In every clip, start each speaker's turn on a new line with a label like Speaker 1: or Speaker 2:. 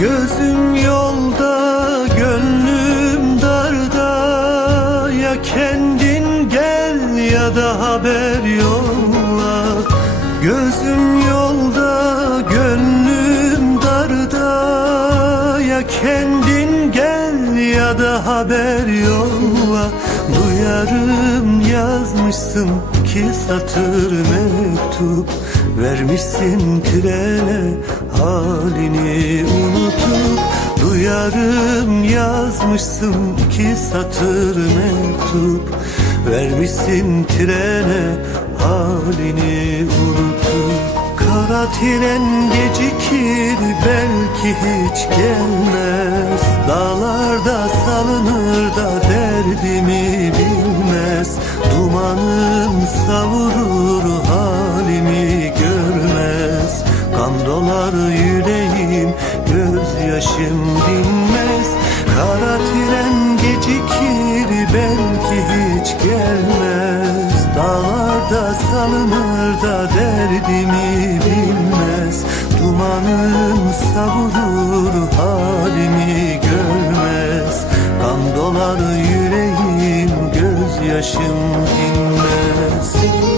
Speaker 1: Gözüm yolda, gönlüm darda. Ya kendin gel ya da haber yolla. Gözüm yolda, gönlüm darda. Ya kendin gel ya da haber yolla. Duyarım yazmışsın ki satır mektup Vermişsin trene halini unutup Duyarım yazmışsın iki satır mektup. Vermişsin trene halini unutup. Kara tren gecikir belki hiç gelmez. Dağlarda salınır da derdimi bilmez. Dumanım savurur gözyaşım dinmez. Kara tren gecikir belki hiç gelmez. Dağlarda salınır da derdimi bilmez. Dumanım savurur halimi görmez. Kan dolar yüreğim gözyaşım dinmez. Yara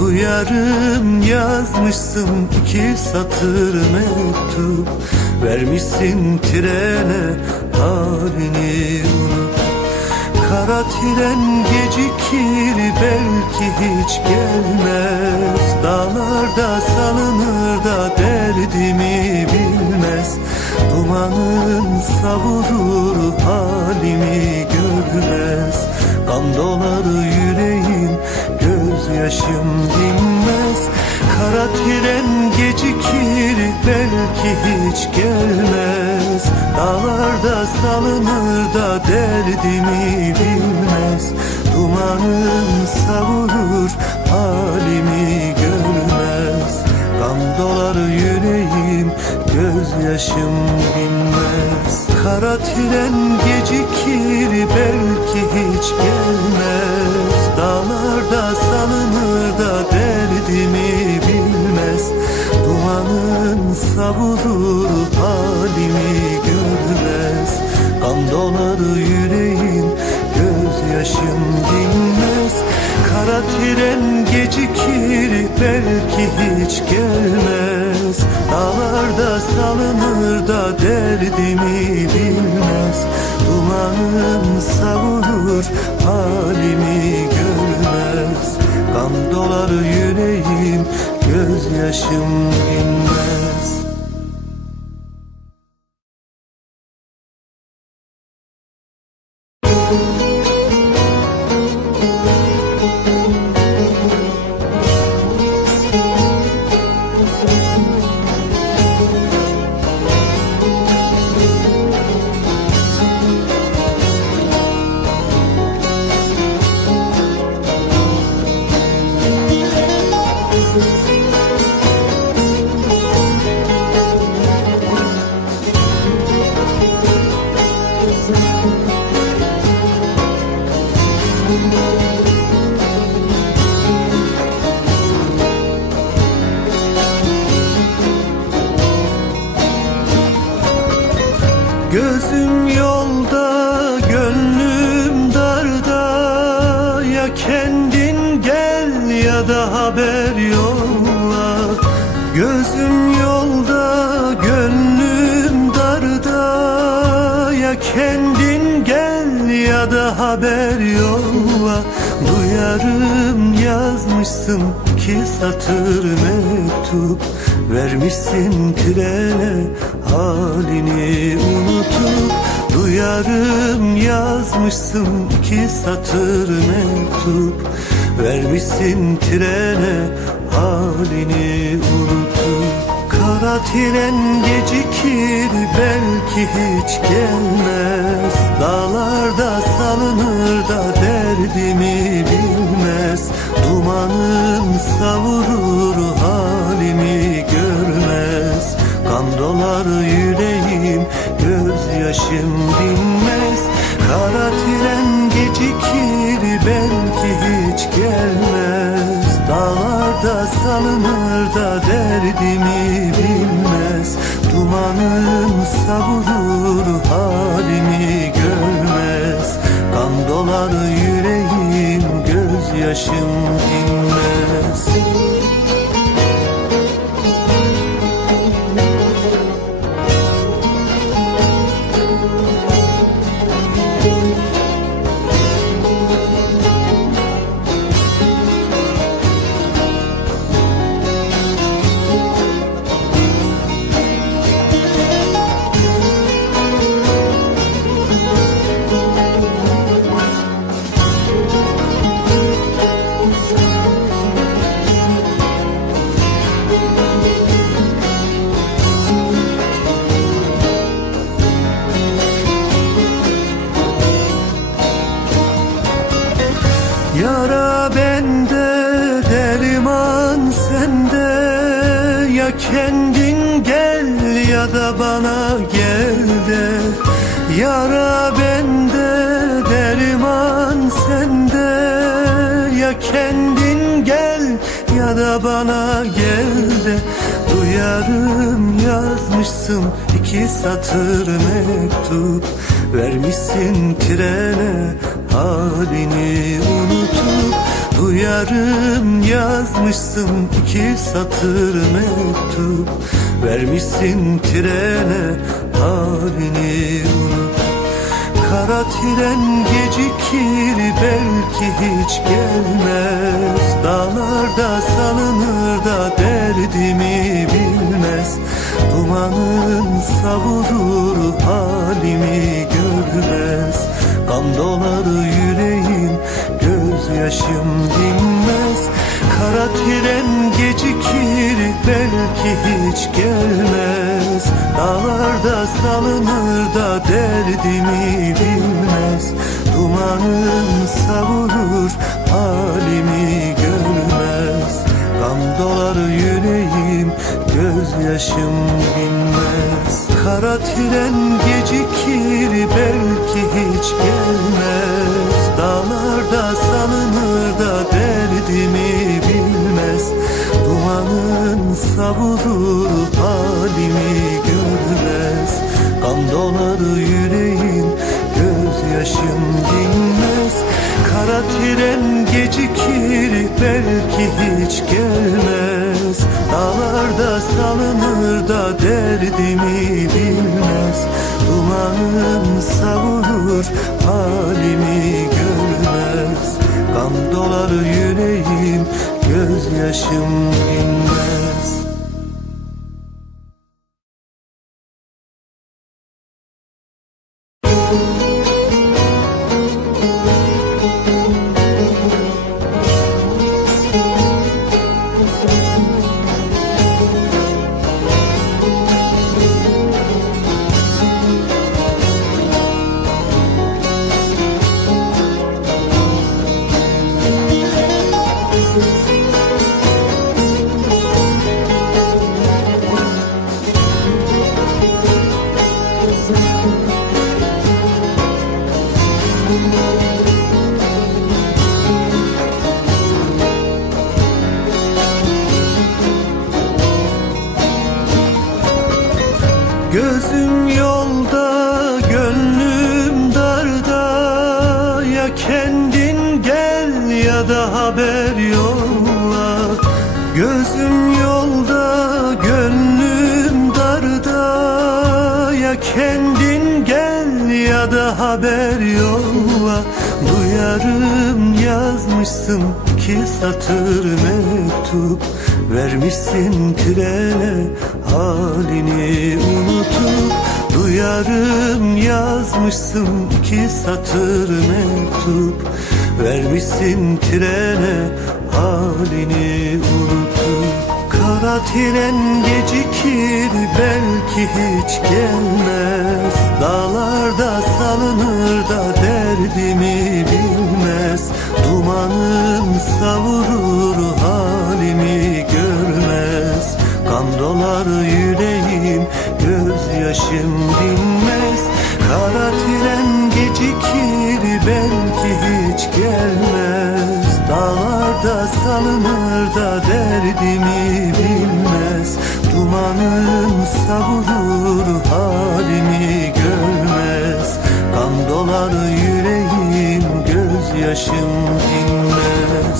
Speaker 1: Duyarım yazmışsın iki satır mektup. Vermişsin trene halini unutup Kara tren gecikir belki hiç gelmez. Dağlarda salınır da derdimi bilmez. Dumanın savurur halimi görmez. Kan dolar yüreğim gözyaşım dinmez. Kara tren gecikir belki hiç gelmez. Dağlarda salınır da derdimi bilmez. Dumanın savurur Dumanım savurur halimi görmez. Kan dolar yüreğim gözyaşım dinmez iki satır mektup Vermişsin trene halini unutup Duyarım yazmışsın iki satır mektup Vermişsin trene halini unutup. Kara tren gecikir belki hiç gelmez. Dağlarda salınır da derdimi bilmez Dumanın savurur halimi görmez. Kan dolar yüreğim gel de Duyarım yazmışsın iki satır mektup. Vermişsin trene halini unutup. Duyarım yazmışsın iki satır mektup. Vermişsin trene halini unutup Kara tren gecikir belki hiç gelmez. Dağlarda salınır da derdimi bilmez. Dumanın savurur halimi görmez. Kan dolar yüreğim gözyaşım dinmez. Kara tren gecikir belki hiç gelmez. Dağlarda salınır da derdimi Dumanın savurur halimi görmez. Kan dolar yüreğim gözyaşım dinmez Kara tren gecikir belki hiç gelmez. Dağlarda salınır da derdimi bilmez. Dumanın savurur halimi görmez. Kan dolar yüreğim gözyaşım dinmez Kara tren gecikir belki hiç gelmez. Dağlarda salınır da derdimi bilmez. Dumanın savurur halimi görmez. Kan dolar yüreğim gözyaşım dinmez haber yolla Gözüm yolda, gönlüm darda. Ya kendin gel ya da haber yolla. Duyarım yazmışsın iki satır mektup. Vermişsin trene halini unutup. Duyarım yazmışsın iki satır mektup Vermişsin trene halini unutup Kara tren gecikir belki hiç gelmez. Dağlarda Salınır da derdimi bilmez Dumanın savurur halimi görmez. Kan dolar yüreğim gözyaşım dinmez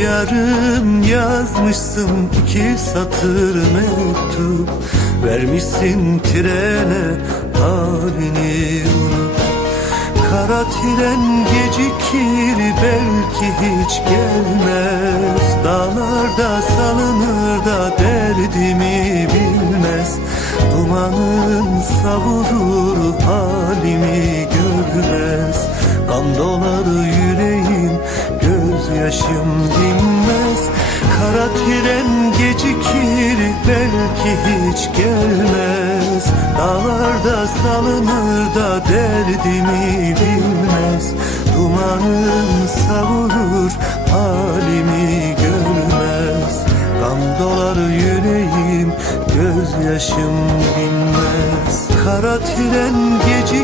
Speaker 1: Duyarım yazmışsın iki satır mektup Vermişsin trene halini unutup. Kara tren gecikir belki hiç gelmez. Dağlarda salınır da derdimi bilmez. Dumanın savurur halimi görmez. Kan dolar yüreğim gözyaşım dinmez. Kara tren gecikir belki hiç gelmez. Dağlarda salınır da derdimi bilmez. Dumanın savurur halimi görmez. Kan dolar yüreğim gözyaşım dinmez. Kara tren gecikir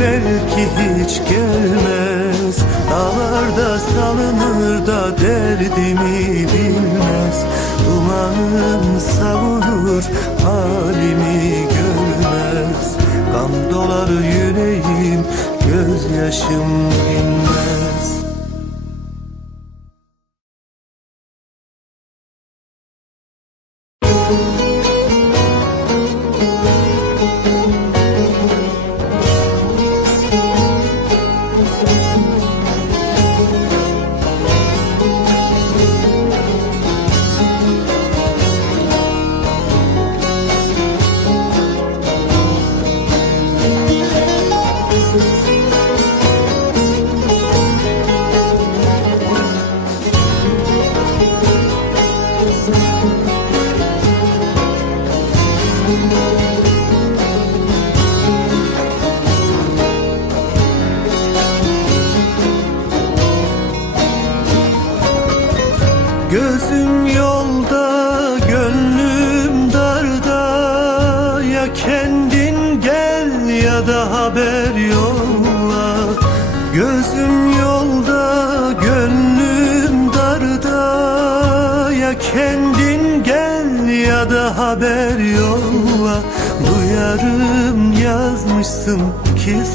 Speaker 1: belki hiç gelmez. Dağlarda salınır da derdimi bilmez. Dumanın savurur halimi görmez. Kan dolar yüreğim gözyaşım dinmez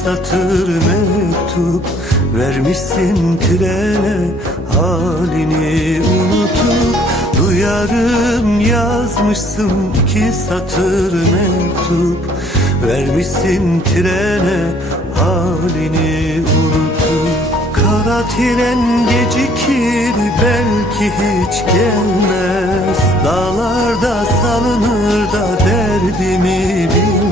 Speaker 1: satır mektup Vermişsin trene halini unutup Duyarım yazmışsın iki satır mektup Vermişsin trene halini unutup. Kara tren gecikir belki hiç gelmez. Dağlarda salınır da derdimi bilmez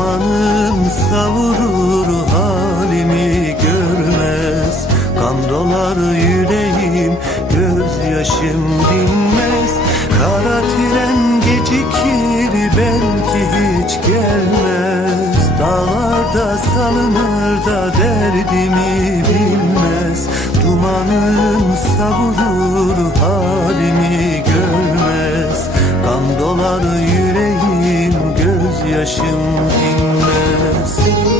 Speaker 1: Dumanın savurur halimi görmez. Kan dolar yüreğim gözyaşım dinmez. Kara tren gecikir belki hiç gelmez. Dağlarda salınır da derdimi bilmez. Dumanın savurur halimi görmez. Kan dolar yüreğim gözyaşım dinmez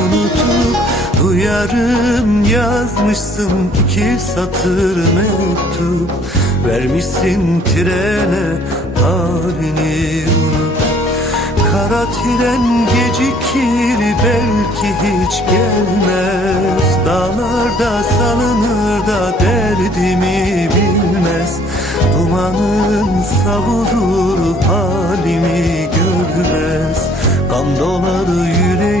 Speaker 1: Duyarım yazmışsın iki satır mektup. Vermişsin trene halini unutup Kara tren gecikir belki hiç gelmez. Dağlarda salınır da derdimi bilmez. Dumanın savurur halimi görmez. Kan dolar yüreğim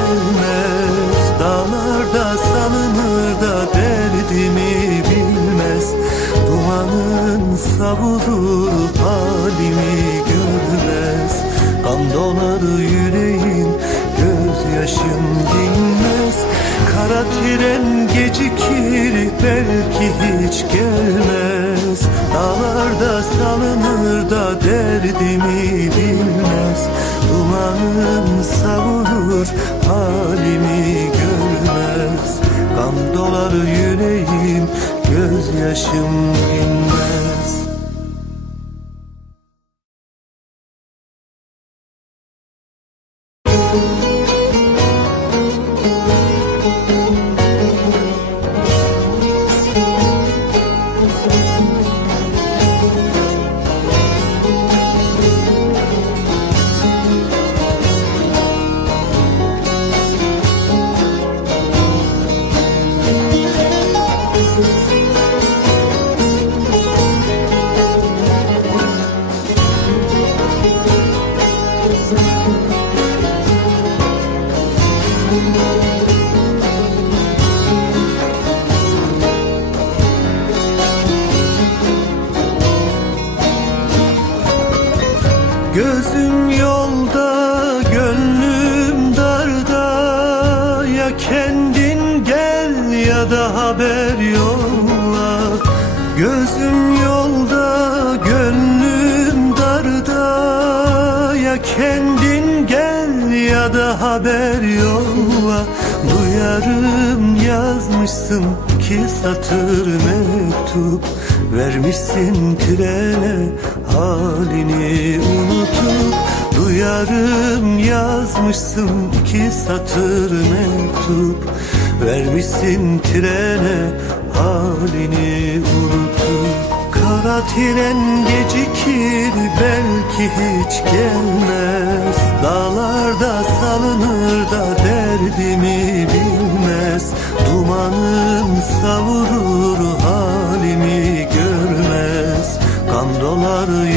Speaker 1: da derdimi bilmez. Dumanın savurur halimi görmez. Kan dolar yüreğim gözyaşım dinmez. Kara tren gecikir belki hiç gelmez. Dağlarda salınır da derdimi bilmez. Dumanın savurur halimi Kan dolar yüreğim gözyaşım dinmez ya da haber yolla. Duyarım yazmışsın iki satır mektup. Vermişsin trene halini unutup. Duyarım yazmışsın iki satır mektup. Vermişsin trene halini unutup. Kara tren gecikir belki hiç gelmez Dağlarda salınır da derdimi bilmez. Dumanın savurur halimi görmez. Kan dolar